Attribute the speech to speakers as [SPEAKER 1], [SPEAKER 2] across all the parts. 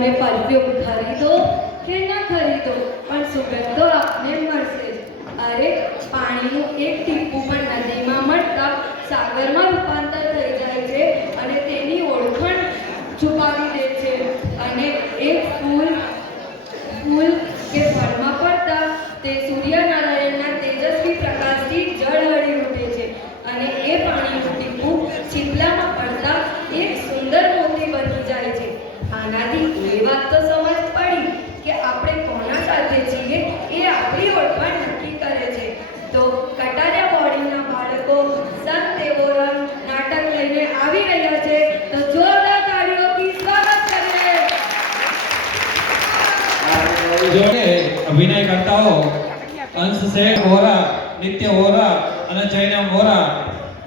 [SPEAKER 1] તમે પરફ્યુમ ખરીદો કે ન ખરીદો, પણ સુગંધ તો આપને મળશે. જ અરે, પાણીનું એક ટીપું પણ નદીમાં મળતા સાગરમાં
[SPEAKER 2] અંશ અંશશેઠ વોરા, નિત્ય વોરા અને જયરામ વોરા.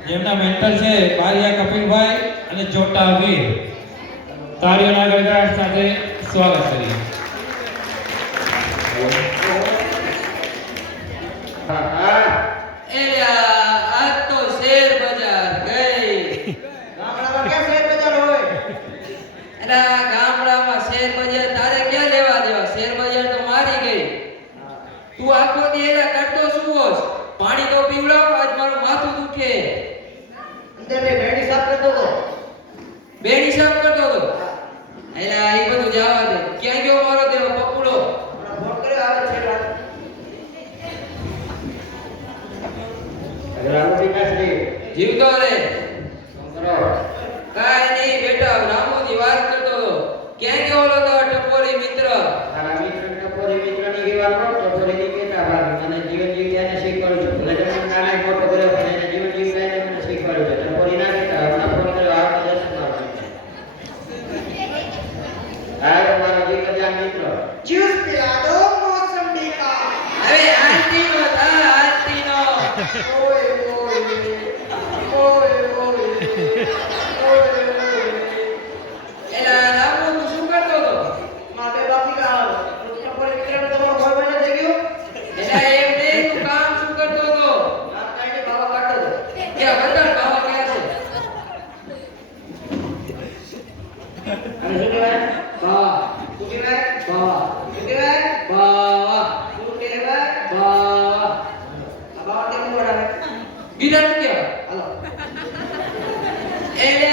[SPEAKER 2] જેમના મેન્ટર છે બારિયા કપિલભાઈ અને ચોટા વીર તાળીઓના ગડગડાટ સાથે સ્વાગત કરીએ.
[SPEAKER 3] జీవాల దాటి Él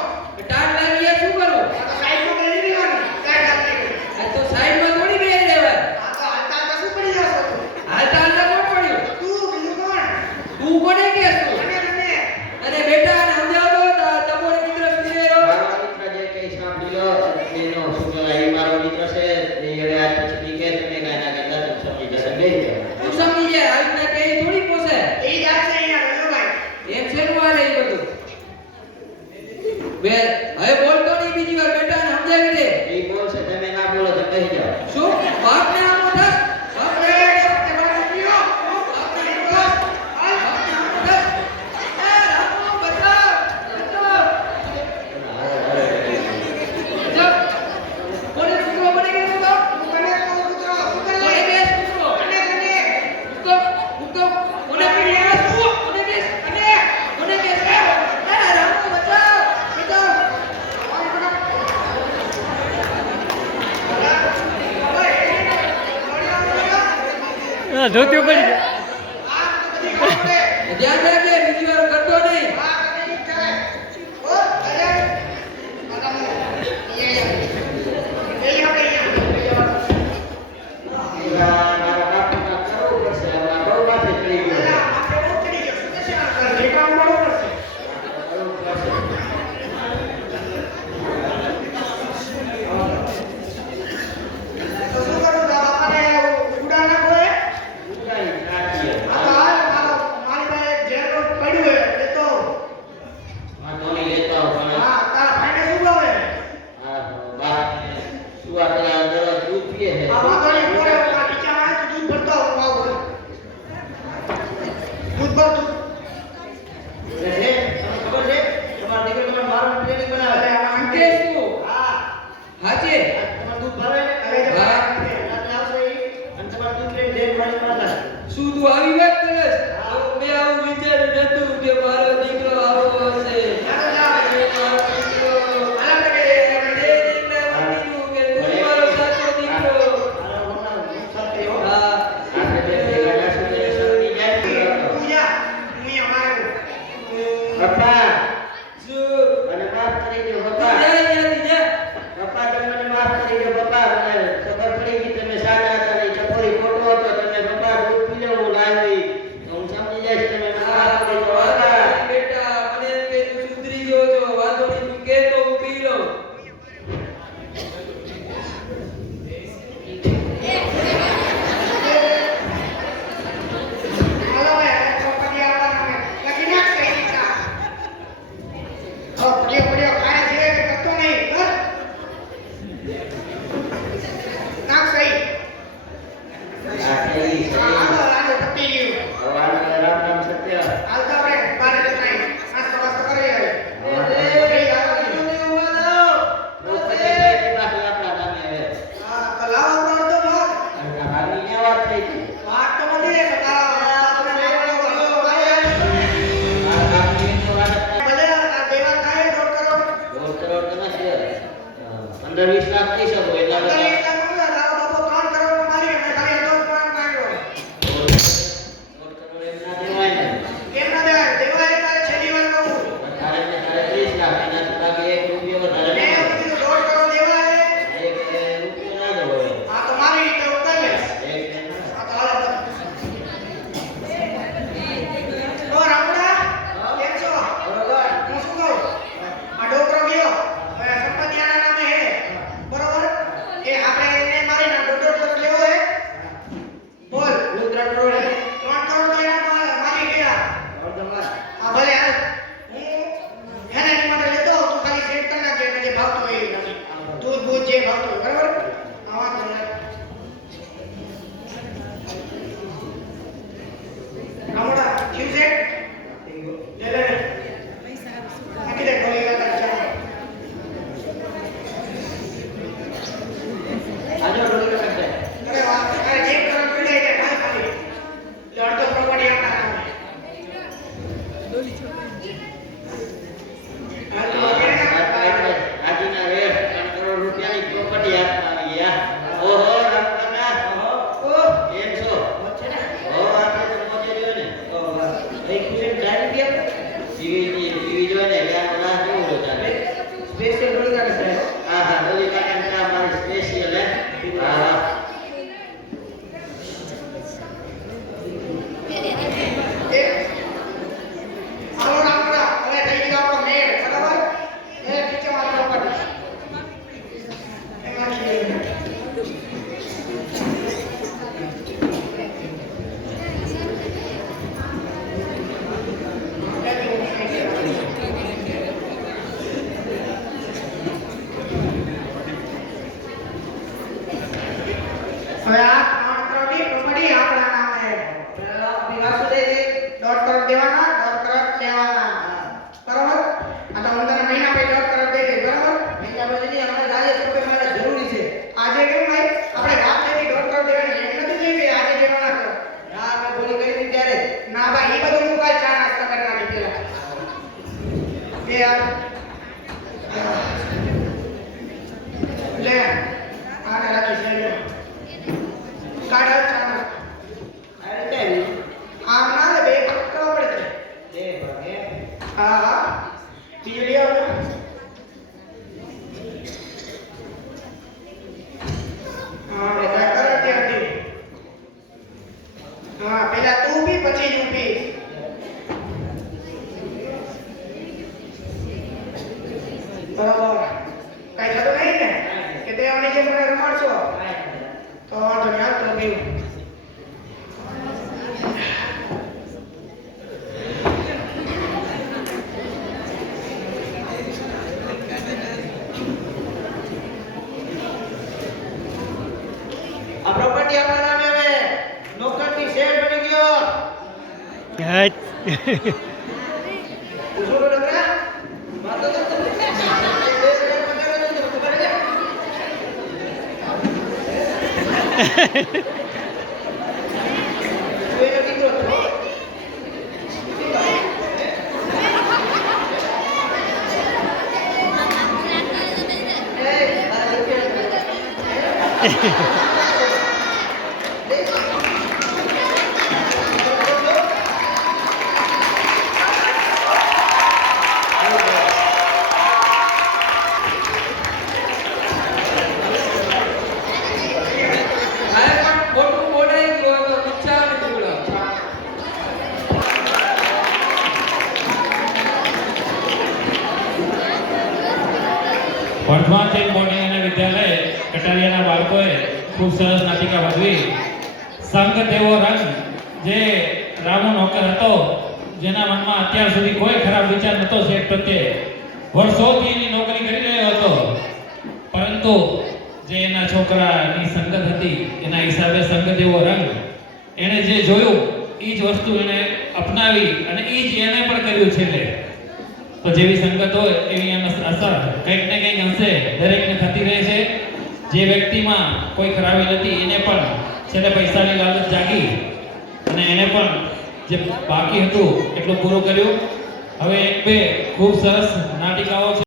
[SPEAKER 4] ધોતિયું પડી
[SPEAKER 5] very
[SPEAKER 6] practice trabalhar.
[SPEAKER 5] તે આની જેમ મને રમાડશો તો વાંધો નહીં આવતો ગયું.
[SPEAKER 3] પીવું
[SPEAKER 2] Yeah. જૈન બોર્ડિંગ વિદ્યાલય, કટારિયાના બાળકોએ ખૂબ સરસ નાટિકા ભજવી સંગ તેવો રંગ જે રામો નોકર હતો, જેના મનમાં અત્યાર સુધી કોઈ ખરાબ વિચાર નહોતો શેઠ પ્રત્યે. વર્ષોથી એની નોકરી કરી રહ્યો હતો. પરંતુ જે એના છોકરાની સંગત હતી, એના હિસાબે સંગ તેવો રંગ એણે જે જોયું એ જ વસ્તુ એણે અપનાવી અને એ જ એણે પણ કર્યું છેલ્લે. તો જેવી સંગત હોય, એવી એમ અસર. કંઈક ને કંઈક અંશે દરેકને થતી રહે છે. જે વ્યક્તિમાં કોઈ ખરાબી નથી, એને પણ છેલ્લે પૈસાની લાલચ જાગી અને એને પણ જે બાકી હતું, એટલું પૂરું કર્યું. હવે એક બે ખૂબ સરસ નાટિકાઓ છે.